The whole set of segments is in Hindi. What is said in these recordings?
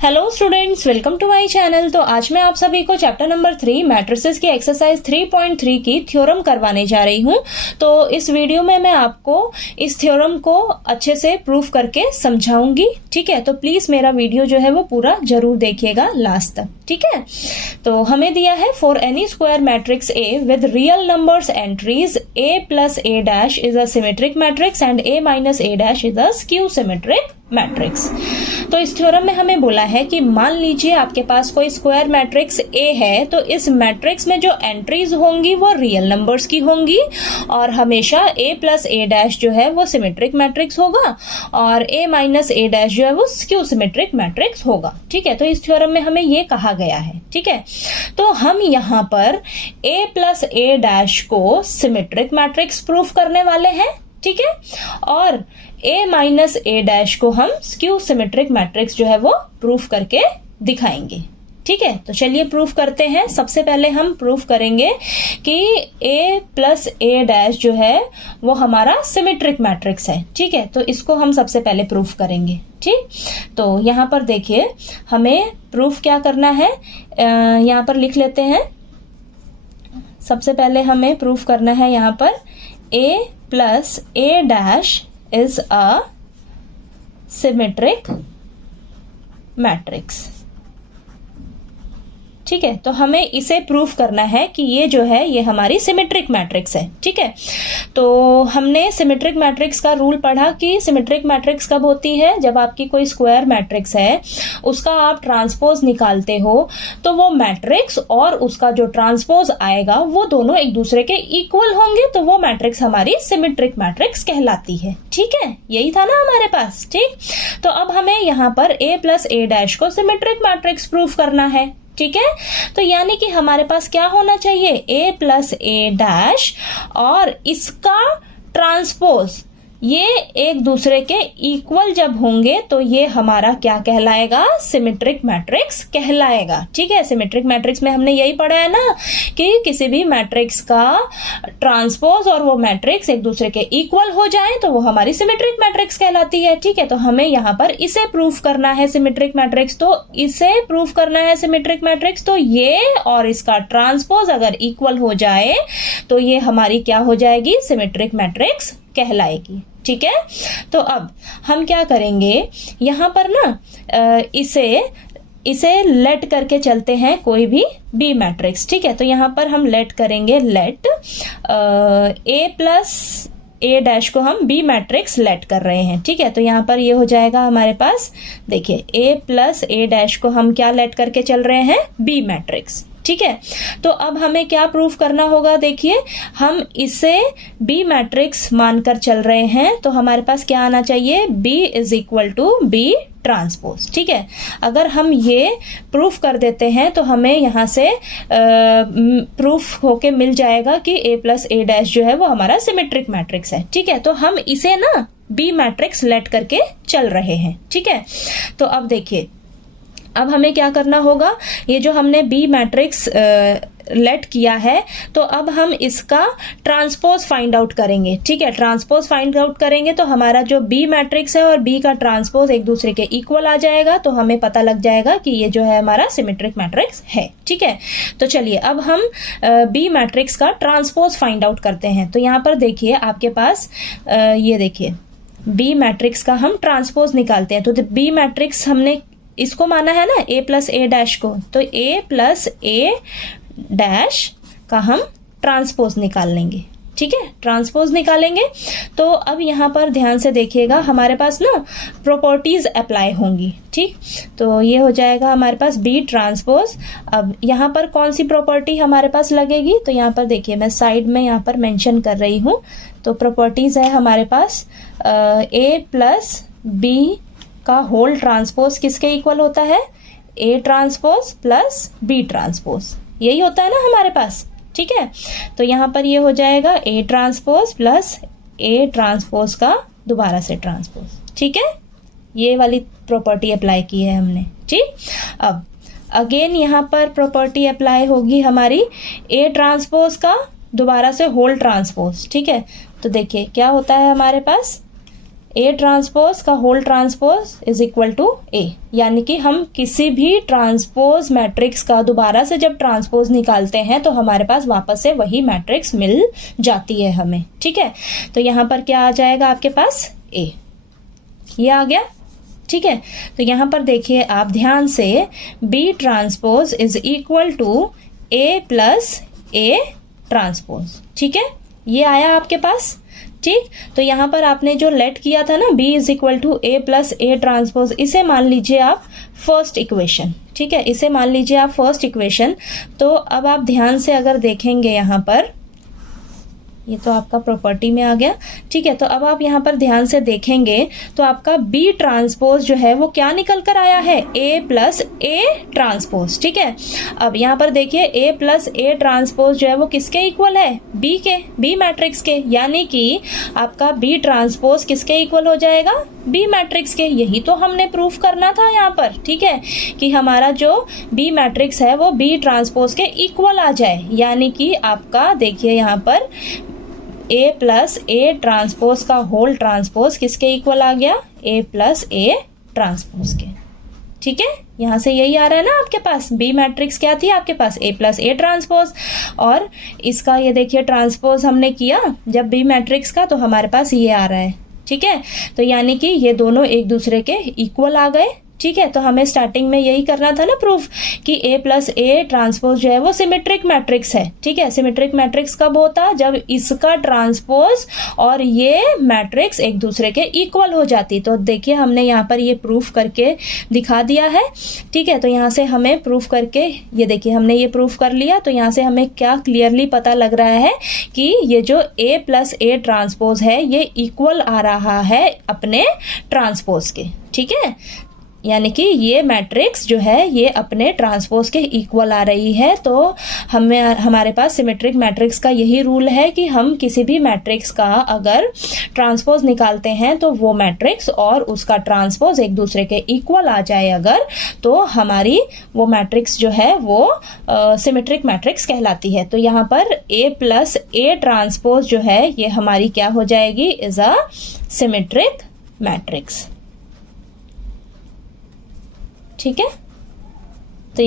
Hello students, welcome to my channel. तो आज मैं आप सभी को चैप्टर नंबर 3 मैट्रिसेस की एक्सरसाइज 3.3 की थ्योरम करवाने जा रही हूं। तो इस वीडियो में मैं आपको इस थ्योरम को अच्छे से प्रूफ करके समझाऊंगी। ठीक है, तो प्लीज मेरा वीडियो जो है वो पूरा जरूर देखिएगा लास्ट तक। ठीक है, तो हमें दिया है for N E square matrix A with real numbers entries a plus a dash is a symmetric matrix and a minus a dash is a skew symmetric matrix. तो इस थ्योरम में हमें बोला है कि मान लीजिए आपके पास कोई स्क्वायर मैट्रिक्स A है, तो इस मैट्रिक्स में जो एंट्रीज होंगी वो रियल नंबर्स की होंगी और हमेशा A प्लस A डैश जो है वो सिमेट्रिक मैट्रिक्स होगा और A माइनस A डैश जो है वो स्क्यू सिमेट्रिक मैट्रिक्स होगा। ठीक है, तो इस थ्योरम में हमें ये कहा गया है। ठीक है, तो हम यहाँ पर A प्लस A डैश को सिमेट्रिक मैट्रिक्स प्रूफ करने वाले हैं। ठीक है, और A माइनस A डैश को हम स्क्यू सिमेट्रिक मैट्रिक्स जो है वो प्रूफ करके दिखाएंगे। ठीक है, तो चलिए प्रूफ करते हैं। सबसे पहले हम प्रूफ करेंगे कि A प्लस A डैश जो है वो हमारा सिमेट्रिक मैट्रिक्स है। ठीक है, तो इसको हम सबसे पहले प्रूफ करेंगे। ठीक, तो यहाँ पर देखिए हमें प्रूफ क्या करना है, यहाँ पर लिख लेते हैं। सबसे पहले हमें प्रूफ करना है यहाँ पर A plus A dash is a symmetric matrix. ठीक है, तो हमें इसे प्रूफ करना है कि ये जो है ये हमारी सिमेट्रिक मैट्रिक्स है। ठीक है, तो हमने सिमेट्रिक मैट्रिक्स का रूल पढ़ा कि सिमेट्रिक मैट्रिक्स कब होती है, जब आपकी कोई स्क्वायर मैट्रिक्स है उसका आप ट्रांसपोज निकालते हो तो वो मैट्रिक्स और उसका जो ट्रांसपोज आएगा वो दोनों एक दूसरे के इक्वल होंगे, तो वो मैट्रिक्स हमारी सिमेट्रिक मैट्रिक्स कहलाती है। ठीक है, यही था ना हमारे पास। ठीक, तो अब हमें यहाँ पर A प्लस A डैश को सिमेट्रिक मैट्रिक्स प्रूफ करना है। ठीक है, तो यानी कि हमारे पास क्या होना चाहिए, A प्लस A डैश और इसका ट्रांसपोज, ये एक दूसरे के इक्वल जब होंगे तो ये हमारा क्या कहलाएगा, सिमेट्रिक मैट्रिक्स कहलाएगा। ठीक है, सिमेट्रिक मैट्रिक्स में हमने यही पढ़ा है ना कि किसी भी मैट्रिक्स का ट्रांसपोज और वो मैट्रिक्स एक दूसरे के इक्वल हो जाए तो वो हमारी सिमेट्रिक मैट्रिक्स कहलाती है। ठीक है, तो हमें यहाँ पर इसे प्रूफ करना है सिमेट्रिक मैट्रिक्स, तो इसे प्रूफ करना है सिमेट्रिक मैट्रिक्स, तो ये और इसका ट्रांसपोज अगर इक्वल हो जाए तो ये हमारी क्या हो जाएगी, सिमेट्रिक मैट्रिक्स कहलाएगी। ठीक है, तो अब हम क्या करेंगे, यहाँ पर ना इसे लेट करके चलते हैं कोई भी बी मैट्रिक्स। ठीक है, तो यहाँ पर हम लेट करेंगे, let A plus A dash को हम बी मैट्रिक्स लेट कर रहे हैं। ठीक है, तो यहाँ पर ये हो जाएगा हमारे पास, देखिए A प्लस A डैश को हम क्या लेट करके चल रहे हैं, बी मैट्रिक्स। ठीक है, तो अब हमें क्या प्रूफ करना होगा, देखिए हम इसे बी मैट्रिक्स मानकर चल रहे हैं तो हमारे पास क्या आना चाहिए, B is equal to B transpose. ठीक है, अगर हम ये प्रूफ कर देते हैं तो हमें यहाँ से प्रूफ होके मिल जाएगा कि A प्लस A डैश जो है वो हमारा सिमेट्रिक मैट्रिक्स है। ठीक है, तो हम इसे ना बी मैट्रिक्स लेट करके चल रहे हैं। ठीक है, तो अब देखिए अब हमें क्या करना होगा, ये जो हमने बी मैट्रिक्स लेट किया है तो अब हम इसका ट्रांसपोज फाइंड आउट करेंगे। ठीक है, ट्रांसपोज फाइंड आउट करेंगे तो हमारा जो बी मैट्रिक्स है और बी का ट्रांसपोज एक दूसरे के इक्वल आ जाएगा, तो हमें पता लग जाएगा कि ये जो है हमारा सिमेट्रिक मैट्रिक्स है। ठीक है, तो चलिए अब हम बी मैट्रिक्स का ट्रांसपोज फाइंड आउट करते हैं। तो यहाँ पर देखिए आपके पास ये देखिए बी मैट्रिक्स का हम ट्रांसपोज निकालते हैं। तो बी मैट्रिक्स हमने इसको माना है ना A प्लस A डैश को, तो A प्लस A डैश का हम ट्रांसपोज निकाल लेंगे। ठीक है, ट्रांसपोज निकालेंगे तो अब यहाँ पर ध्यान से देखिएगा हमारे पास ना प्रॉपर्टीज अप्लाई होंगी। ठीक, तो ये हो जाएगा हमारे पास B ट्रांसपोज। अब यहाँ पर कौन सी प्रॉपर्टी हमारे पास लगेगी, तो यहाँ पर देखिए मैं साइड में यहाँ पर मेंशन कर रही हूँ। तो प्रॉपर्टीज है हमारे पास A प्लस B का होल ट्रांसपोज किसके इक्वल होता है, A transpose plus B transpose, यही होता है ना हमारे पास। ठीक है, तो यहाँ पर ये हो जाएगा A transpose plus A transpose का दोबारा से ट्रांसपोज। ठीक है, ये वाली प्रॉपर्टी अप्लाई की है हमने। ठीक, अब अगेन यहाँ पर प्रॉपर्टी अप्लाई होगी हमारी A ट्रांसपोज का दोबारा से होल ट्रांसपोज। ठीक है, तो देखिए क्या होता है हमारे पास, A ट्रांसपोज का whole transpose is equal to A, यानी कि हम किसी भी ट्रांसपोज मैट्रिक्स का दोबारा से जब ट्रांसपोज निकालते हैं तो हमारे पास वापस से वही मैट्रिक्स मिल जाती है हमें, ठीक है। तो यहाँ पर क्या आ जाएगा आपके पास A, ये आ गया, ठीक है। तो यहाँ पर देखिए आप ध्यान से, B transpose is equal to A plus A transpose, ठीक है, ये आया आपके पास, ठीक। तो यहाँ पर आपने जो लेट किया था ना B is equal to A plus A transpose, इसे मान लीजिए आप फर्स्ट इक्वेशन, ठीक है, इसे मान लीजिए आप फर्स्ट इक्वेशन। तो अब आप ध्यान से अगर देखेंगे यहाँ पर, ये तो आपका प्रॉपर्टी में आ गया, ठीक है। तो अब आप यहाँ पर ध्यान से देखेंगे तो आपका B ट्रांसपोज जो है वो क्या निकल कर आया है, A प्लस A ट्रांसपोज, ठीक है। अब यहाँ पर देखिए A प्लस A ट्रांसपोज जो है वो किसके इक्वल है, B के, B मैट्रिक्स के, यानी कि आपका B ट्रांसपोज किसके इक्वल हो जाएगा, B मैट्रिक्स के। यही तो हमने प्रूफ करना था यहाँ पर, ठीक है, कि हमारा जो B मैट्रिक्स है वो B ट्रांसपोज के इक्वल आ जाए, यानी कि आपका देखिए यहाँ पर A प्लस A ट्रांसपोज का होल ट्रांसपोज किसके इक्वल आ गया, A प्लस A ट्रांसपोज के, ठीक है। यहाँ से यही आ रहा है ना आपके पास, B मैट्रिक्स क्या थी आपके पास, A प्लस A ट्रांसपोज, और इसका ये देखिए ट्रांसपोज हमने किया जब B मैट्रिक्स का, तो हमारे पास ये आ रहा है, ठीक है। तो यानी कि ये दोनों एक दूसरे के इक्वल आ गए, ठीक है। तो हमें स्टार्टिंग में यही करना था ना प्रूफ, कि A प्लस A ट्रांसपोज जो है वो सिमेट्रिक मैट्रिक्स है, ठीक है। सिमेट्रिक मैट्रिक्स कब होता, जब इसका ट्रांसपोज और ये मैट्रिक्स एक दूसरे के इक्वल हो जाती। तो देखिए हमने यहाँ पर ये प्रूफ करके दिखा दिया है, ठीक है। तो यहाँ से हमें प्रूफ करके, ये देखिए हमने ये प्रूफ कर लिया। तो यहाँ से हमें क्या क्लियरली पता लग रहा है कि ये जो A प्लस A ट्रांसपोज है ये इक्वल आ रहा है अपने ट्रांसपोज के, ठीक है। यानी कि ये मैट्रिक्स जो है ये अपने ट्रांसपोज के इक्वल आ रही है। तो हमारे पास सिमेट्रिक मैट्रिक्स का यही रूल है कि हम किसी भी मैट्रिक्स का अगर ट्रांसपोज निकालते हैं तो वो मैट्रिक्स और उसका ट्रांसपोज एक दूसरे के इक्वल आ जाए अगर, तो हमारी वो मैट्रिक्स जो है वो सिमेट्रिक मैट्रिक्स कहलाती है। तो यहाँ पर A प्लस A ट्रांसपोज जो है ये हमारी क्या हो जाएगी, इज अ सिमेट्रिक मैट्रिक्स, ठीक है। तो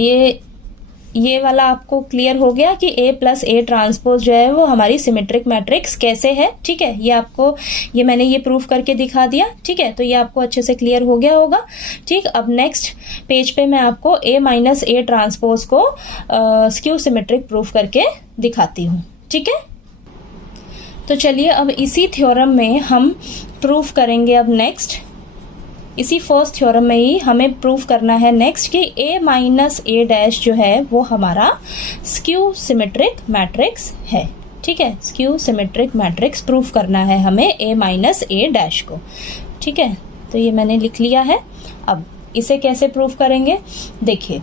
ये वाला आपको क्लियर हो गया कि A प्लस A ट्रांसपोज जो है वो हमारी सिमेट्रिक मैट्रिक्स कैसे है, ठीक है। ये आपको, ये मैंने ये प्रूफ करके दिखा दिया, ठीक है। तो ये आपको अच्छे से क्लियर हो गया होगा, ठीक। अब नेक्स्ट पेज पे मैं आपको A माइनस A ट्रांसपोज को स्क्यू सिमेट्रिक प्रूफ करके दिखाती हूँ, ठीक है। तो चलिए अब इसी थ्योरम में हम प्रूफ करेंगे, अब नेक्स्ट इसी फर्स्ट थ्योरम में ही हमें प्रूफ करना है नेक्स्ट कि A माइनस A डैश जो है वो हमारा स्क्यू सिमेट्रिक मैट्रिक्स है, ठीक है। स्क्यू सिमेट्रिक मैट्रिक्स प्रूफ करना है हमें A माइनस A डैश को, ठीक है। तो ये मैंने लिख लिया है। अब इसे कैसे प्रूफ करेंगे, देखिए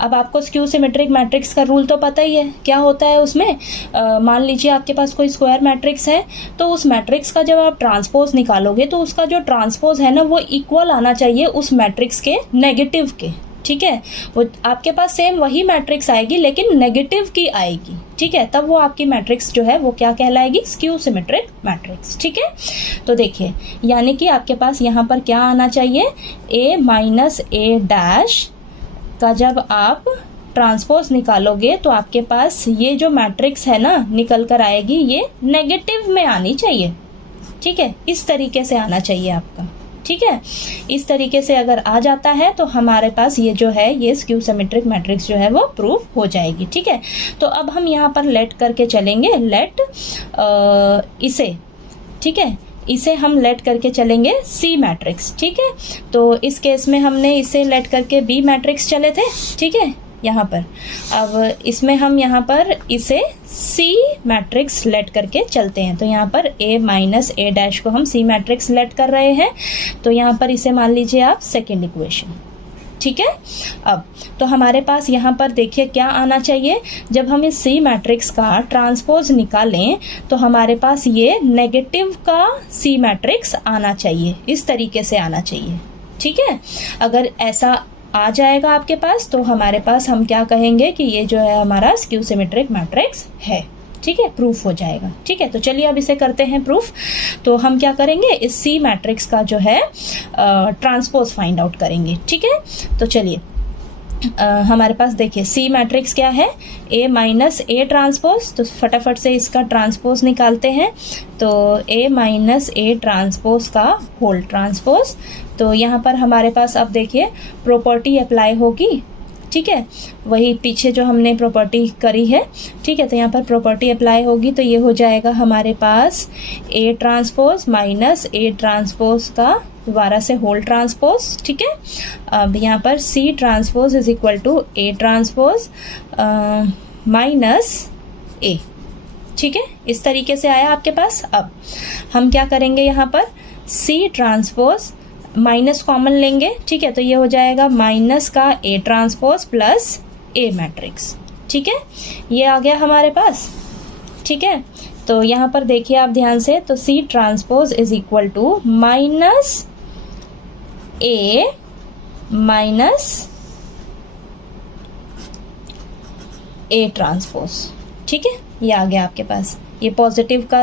अब आपको स्क्यू सिमेट्रिक मैट्रिक्स का रूल तो पता ही है, क्या होता है उसमें, मान लीजिए आपके पास कोई स्क्वायर मैट्रिक्स है, तो उस मैट्रिक्स का जब आप ट्रांसपोज निकालोगे तो उसका जो ट्रांसपोज है ना वो इक्वल आना चाहिए उस मैट्रिक्स के नेगेटिव के, ठीक है। वो आपके पास सेम वही मैट्रिक्स आएगी लेकिन नेगेटिव की आएगी, ठीक है। तब वो आपकी मैट्रिक्स जो है वो क्या कहलाएगी, स्क्यू सिमेट्रिक मैट्रिक्स, ठीक है। तो देखिए यानी कि आपके पास यहाँ पर क्या आना चाहिए, A माइनस A डैश का जब आप ट्रांसपोज निकालोगे तो आपके पास ये जो मैट्रिक्स है ना निकल कर आएगी, ये नेगेटिव में आनी चाहिए, ठीक है। इस तरीके से आना चाहिए आपका, ठीक है। इस तरीके से अगर आ जाता है तो हमारे पास ये जो है ये स्क्यू सिमेट्रिक मैट्रिक्स जो है वो प्रूफ हो जाएगी, ठीक है। तो अब हम यहाँ पर लेट करके चलेंगे, लेट इसे, ठीक है, इसे हम लेट करके चलेंगे C मैट्रिक्स, ठीक है। तो इस केस में हमने इसे लेट करके B मैट्रिक्स चले थे, ठीक है, यहाँ पर। अब इसमें हम यहाँ पर इसे C मैट्रिक्स लेट करके चलते हैं। तो यहाँ पर A माइनस A डैश को हम C मैट्रिक्स लेट कर रहे हैं। तो यहाँ पर इसे मान लीजिए आप सेकेंड इक्वेशन, ठीक है। अब तो हमारे पास यहाँ पर देखिए क्या आना चाहिए, जब हम इस C मैट्रिक्स का ट्रांसपोज निकालें तो हमारे पास ये नेगेटिव का C मैट्रिक्स आना चाहिए, इस तरीके से आना चाहिए, ठीक है। अगर ऐसा आ जाएगा आपके पास तो हमारे पास हम क्या कहेंगे कि ये जो है हमारा स्क्यू सिमेट्रिक मैट्रिक्स है, ठीक है, प्रूफ हो जाएगा। ठीक है, तो चलिए अब इसे करते हैं प्रूफ। तो हम क्या करेंगे, इस सी मैट्रिक्स का जो है ट्रांसपोज फाइंड आउट करेंगे। ठीक है, तो चलिए हमारे पास देखिए सी मैट्रिक्स क्या है, ए माइनस ए ट्रांसपोज। तो फटाफट से इसका ट्रांसपोज निकालते हैं। तो ए माइनस ए ट्रांसपोज का होल ट्रांसपोज। तो यहाँ पर हमारे पास अब देखिए प्रॉपर्टी अप्लाई होगी। ठीक है, वही पीछे जो हमने प्रॉपर्टी करी है। ठीक है, तो यहाँ पर प्रॉपर्टी अप्लाई होगी, तो ये हो जाएगा हमारे पास A transpose minus A transpose का दोबारा से होल ट्रांसपोज। ठीक है, अब यहाँ पर C transpose is equal to A transpose minus A. ठीक है, इस तरीके से आया आपके पास। अब हम क्या करेंगे, यहाँ पर सी ट्रांसपोज माइनस कॉमन लेंगे। ठीक है, तो ये हो जाएगा माइनस का A transpose plus A matrix. ठीक है, ये आ गया हमारे पास। ठीक है, तो यहाँ पर देखिए आप ध्यान से, तो C transpose is equal to minus A minus A transpose. ठीक है, ये आ गया आपके पास। ये पॉजिटिव का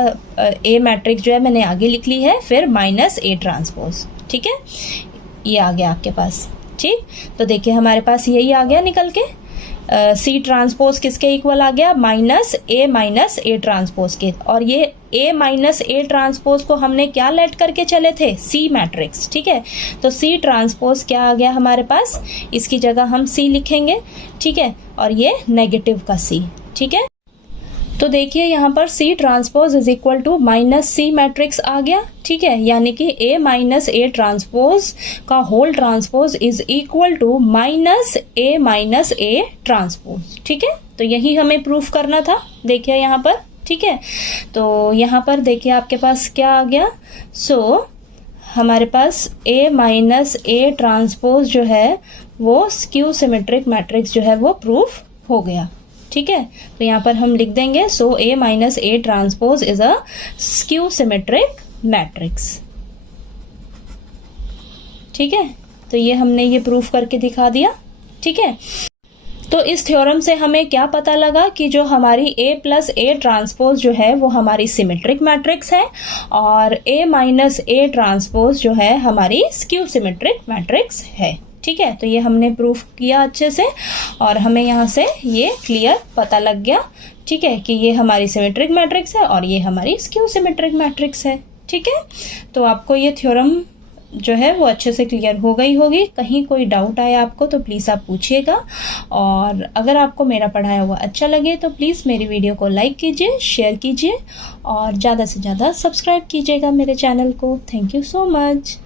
ए मैट्रिक्स जो है मैंने आगे लिख ली है, फिर माइनस ए ट्रांसपोज। ठीक है, ये आ गया आपके पास। ठीक, तो देखिए हमारे पास यही आ गया निकल के। सी ट्रांसपोज किसके इक्वल आ गया, माइनस ए ट्रांसपोज के। और ये ए माइनस ए ट्रांसपोज को हमने क्या लेट करके चले थे, सी मैट्रिक्स। ठीक है, तो सी ट्रांसपोज क्या आ गया हमारे पास, इसकी जगह हम सी लिखेंगे। ठीक है, और ये नेगेटिव का सी। ठीक है, तो देखिए यहाँ पर C transpose is equal to minus C matrix आ गया। ठीक है, यानी कि ए माइनस ए ट्रांसपोज का whole transpose is equal to minus A transpose. ठीक है, तो यही हमें प्रूफ करना था। देखिए यहाँ पर। ठीक है, तो यहाँ पर देखिए आपके पास क्या आ गया। सो हमारे पास ए माइनस ए ट्रांसपोज जो है वो स्क्यू सिमेट्रिक मैट्रिक्स जो है वो प्रूफ हो गया। ठीक है, तो यहाँ पर हम लिख देंगे so A minus A transpose is a skew symmetric matrix. ठीक है, तो ये हमने ये प्रूफ करके दिखा दिया। ठीक है, तो इस थ्योरम से हमें क्या पता लगा कि जो हमारी ए प्लस ए ट्रांसपोज जो है वो हमारी सिमेट्रिक मैट्रिक्स है, और ए माइनस ए ट्रांसपोज जो है हमारी स्क्यू सिमेट्रिक मैट्रिक्स है। ठीक है, तो ये हमने प्रूफ किया अच्छे से, और हमें यहाँ से ये क्लियर पता लग गया। ठीक है, कि ये हमारी सिमेट्रिक मैट्रिक्स है और ये हमारी स्क्यू सिमेट्रिक मैट्रिक्स है। ठीक है, तो आपको ये थ्योरम जो है वो अच्छे से क्लियर हो गई होगी। कहीं कोई डाउट आया आपको तो प्लीज़ आप पूछिएगा, और अगर आपको मेरा पढ़ाया हुआ अच्छा लगे तो प्लीज़ मेरी वीडियो को लाइक कीजिए, शेयर कीजिए, और ज़्यादा से ज़्यादा सब्सक्राइब कीजिएगा मेरे चैनल को। Thank you so much.